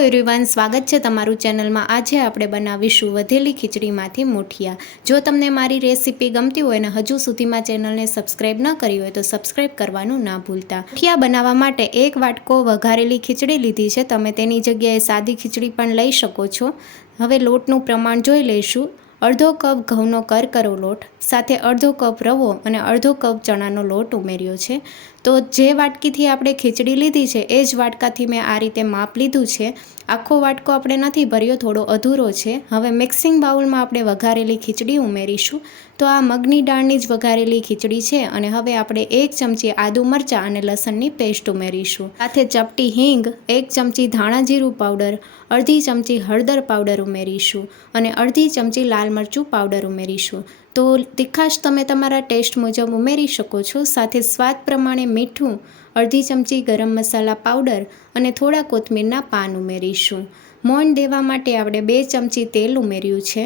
Everyone, સ્વાગત છે તમારું ચેનલમાં। આજે આપણે બનાવીશું વધેલી ખીચડીમાંથી મુઠિયા। જો તમને મારી રેસીપી ગમતી હોય ને હજુ સુધીમાં ચેનલને સબસ્ક્રાઈબ ન કરી હોય તો સબસ્ક્રાઈબ કરવાનું ના ભૂલતા। મુઠિયા બનાવવા માટે એક વાટકો વઘારેલી ખીચડી લીધી છે। તમે તેની જગ્યાએ સાદી ખીચડી પણ લઈ શકો છો। હવે લોટનું પ્રમાણ જોઈ લઈશું। અડધો કપ ઘઉંનો કરકરો લોટ સાથે અડધો કપ રવો અને અડધો કપ ચણાનો લોટ ઉમેર્યો છે। તો જે વાટકીથી આપણે ખીચડી લીધી છે એ જ વાટકાથી મેં આ રીતે માપ લીધું છે। આખો વાટકો આપણે નથી ભર્યો, થોડો અધૂરો છે। હવે મિક્સિંગ બાઉલમાં આપણે વઘારેલી ખીચડી ઉમેરીશું। તો આ મગની દાળની જ વઘારેલી ખીચડી છે અને હવે આપણે 1 ચમચી આદુ મરચાં અને લસણની પેસ્ટ ઉમેરીશું। સાથે ચપટી હિંગ, 1 ચમચી ધાણા જીરું પાવડર, અડધી ચમચી હળદર પાવડર ઉમેરીશું અને અડધી ચમચી લાલ મરચું પાવડર ઉમેરીશું। તો તીખાશ તમે તમારા ટેસ્ટ મુજબ ઉમેરી શકો છો। સાથે સ્વાદ પ્રમાણે મીઠું, અડધી ચમચી ગરમ મસાલા પાવડર અને થોડા કોથમીરના પાન ઉમેરીશું। મોણ દેવા માટે આપણે 2 ચમચી તેલ ઉમેર્યું છે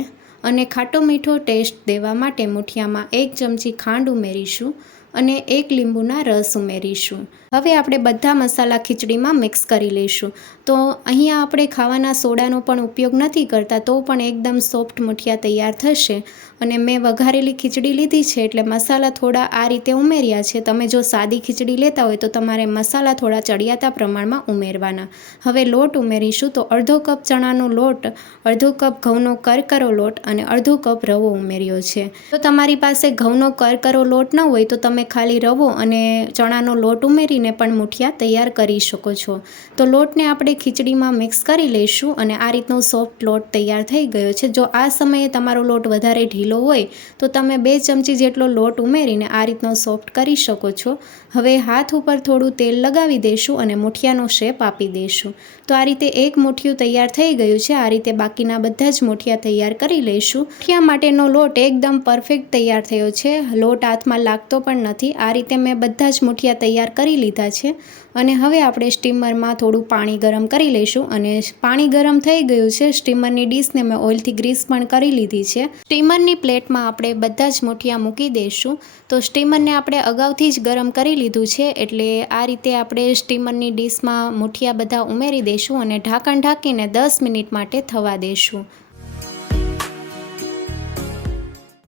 અને ખાટો મીઠો ટેસ્ટ દેવા માટે મુઠિયામાં 1 ચમચી ખાંડ ઉમેરીશું અને 1 લીંબુના રસ ઉમેરીશું। હવે આપણે બધા મસાલા ખીચડીમાં મિક્સ કરી લઈશું। તો અહીંયા આપણે ખાવાના સોડાનો પણ ઉપયોગ નથી કરતા, તો પણ એકદમ સોફ્ટ મુઠિયા તૈયાર થશે। અને મેં વઘારેલી ખીચડી લીધી છે એટલે મસાલા થોડા આ રીતે ઉમેર્યા છે। તમે જો સાદી ખીચડી લેતા હોય તો તમારે મસાલા થોડા ચડિયાતા પ્રમાણમાં ઉમેરવાના। હવે લોટ ઉમેરીશું। તો અડધો કપ ચણાનો લોટ, અડધો કપ ઘઉંનો કરકરો લોટ અને અડધો કપ રવો ઉમેર્યો છે। જો તમારી પાસે ઘઉંનો કરકરો લોટ ન હોય તો તમે ખાલી રવો અને ચણાનો લોટ ઉમેરીને પણ મુઠિયા તૈયાર કરી શકો છો। તો લોટને આપણે ખીચડીમાં મિક્સ કરી લઈશું અને આ રીતનો સોફ્ટ લોટ તૈયાર થઈ ગયો છે। જો આ સમયે તમારો લોટ વધારે ઢીલો હોય તો તમે 2 ચમચી જેટલો લોટ ઉમેરીને આ રીતનો સોફ્ટ કરી શકો છો। હવે હાથ ઉપર થોડું તેલ લગાવી દઈશું અને મુઠિયાનો શેપ આપી દઈશું। તો આ રીતે એક મુઠિયું તૈયાર થઈ ગયું છે। આ રીતે બાકીના બધા જ મુઠિયા તૈયાર કરી લઈશું। મુઠિયા માટેનો લોટ એકદમ પરફેક્ટ તૈયાર થયો છે, લોટ હાથમાં લાગતો પણ નથી। આ રીતે મેં બધા જ મુઠિયા તૈયાર કરી લીધા છે અને હવે આપણે સ્ટીમરમાં થોડું પાણી ગરમ કરી લઈશું અને પાણી ગરમ થઈ ગયું છે। સ્ટીમરની ડીશને મેં ઓઇલથી ગ્રીસ પણ કરી લીધી છે। સ્ટીમરની પ્લેટમાં આપણે બધા જ મુઠિયા મૂકી દઈશું। તો સ્ટીમરને આપણે અગાઉથી જ ગરમ કરી લીધું છે એટલે આ રીતે આપણે સ્ટીમરની ડીશમાં મુઠિયા બધા ઉમેરી દઈશું અને ઢાંકણ ઢાંકીને 10 મિનિટ માટે થવા દઈશું।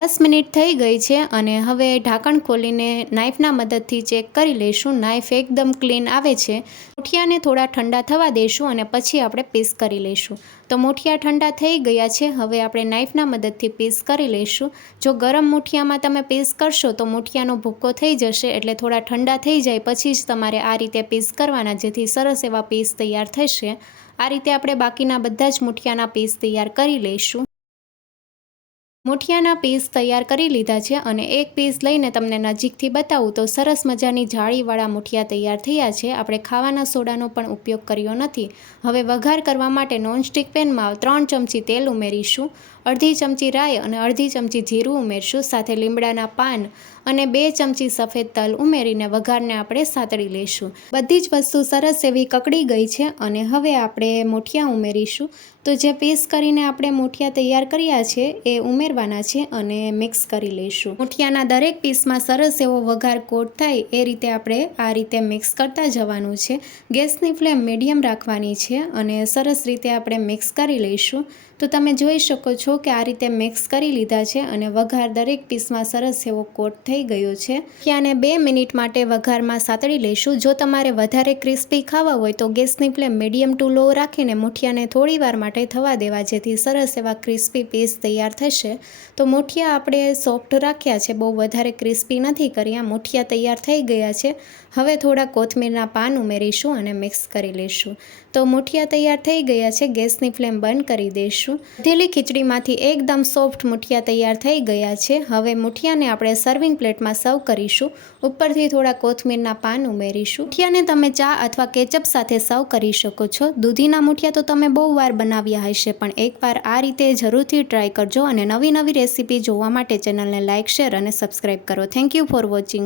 10 મિનિટ થઈ ગઈ છે અને હવે ઢાંકણ ખોલીને નાઈફના મદદથી ચેક કરી લઈશું। નાઈફ એકદમ ક્લીન આવે છે। મુઠિયાને થોડા ઠંડા થવા દઈશું અને પછી આપણે પીસ કરી લઈશું। તો મુઠિયા ઠંડા થઈ ગયા છે। હવે આપણે નાઈફના મદદથી પીસ કરી લઈશું। જો ગરમ મુઠિયામાં તમે પીસ કરશો તો મુઠિયાનો ભૂક્કો થઈ જશે, એટલે થોડા ઠંડા થઈ જાય પછી જ તમારે આ રીતે પીસ કરવાના, જેથી સરસ એવા પીસ તૈયાર થશે। આ રીતે આપણે બાકીના બધા જ મુઠિયાના પીસ તૈયાર કરી લઈશું। મુઠિયાના પીસ તૈયાર કરી લીધા છે અને એક પીસ લઈને તમને નજીકથી બતાવું તો સરસ મજાની જાળીવાળા મુઠિયા તૈયાર થયા છે। આપણે ખાવાના સોડાનો પણ ઉપયોગ કર્યો નથી। હવે વઘાર કરવા માટે નોનસ્ટિક પેનમાં 3 ચમચી તેલ ઉમેરીશું, અડધી ચમચી રાઈ અને અડધી ચમચી જીરું ઉમેરશું, સાથે લીમડાના પાન અને 2 ચમચી સફેદ તલ ઉમેરીને વઘારને આપણે સાતળી લઈશું। બધી જ વસ્તુ સરસ એવી કકડી ગઈ છે અને હવે આપણે મુઠિયા ઉમેરીશું। તો જે પીસ કરીને આપણે મુઠિયા તૈયાર કર્યા છે એ ઉમેરવાના છે અને મિક્સ કરી લઈશું। મુઠિયાના દરેક પીસમાં સરસ એવો વઘાર કોટ થાય એ રીતે આપણે આ રીતે મિક્સ કરતા જવાનું છે। ગેસની ફ્લેમ મીડિયમ રાખવાની છે અને સરસ રીતે આપણે મિક્સ કરી લઈશું। તો તમે જોઈ શકો છો કે આ રીતે મિક્સ કરી લીધા છે અને વઘાર દરેક પીસમાં સરસ એવો કોટ થઈ ગયો છે। મુઠિયાને 2 મિનિટ માટે વઘારમાં સાતળી લઈશું। જો તમારે વધારે ક્રિસ્પી ખાવા હોય તો ગેસની ફ્લેમ મીડિયમ ટુ લો રાખીને મુઠિયાને થોડી વાર માટે થવા દેવા, જેથી સરસ એવા ક્રિસ્પી પીસ તૈયાર થશે। તો મુઠિયા આપણે સોફ્ટ રાખ્યા છે, બહુ વધારે ક્રિસ્પી નથી કર્યા। મુઠિયા તૈયાર થઈ ગયા છે। હવે થોડા કોથમીરના પાન ઉમેરીશું અને મિક્સ કરી લઈશું। તો મુઠિયા તૈયાર થઈ ગયા છે। ગેસની ફ્લેમ બંધ કરી દઈશું। વધેલી ખીચડીમાંથી એકદમ સોફ્ટ મુઠિયા તૈયાર થઈ ગયા છે। હવે મુઠિયાને આપણે સર્વિંગ પ્લેટમાં સર્વ કરીશું। ઉપરથી થોડા કોથમીરના પાન ઉમેરીશું। મુઠિયાને તમે ચા અથવા કેચઅપ સાથે સર્વ કરી શકો છો। દૂધીના મુઠિયા તો તમે બહુ વાર બનાવ્યા હશે, પણ એકવાર આ રીતે જરૂરથી ટ્રાય કરજો અને નવી રેસીપી જોવા માટે ચેનલને લાઇક, શેર અને સબસ્ક્રાઈબ કરો। Thank you for watching.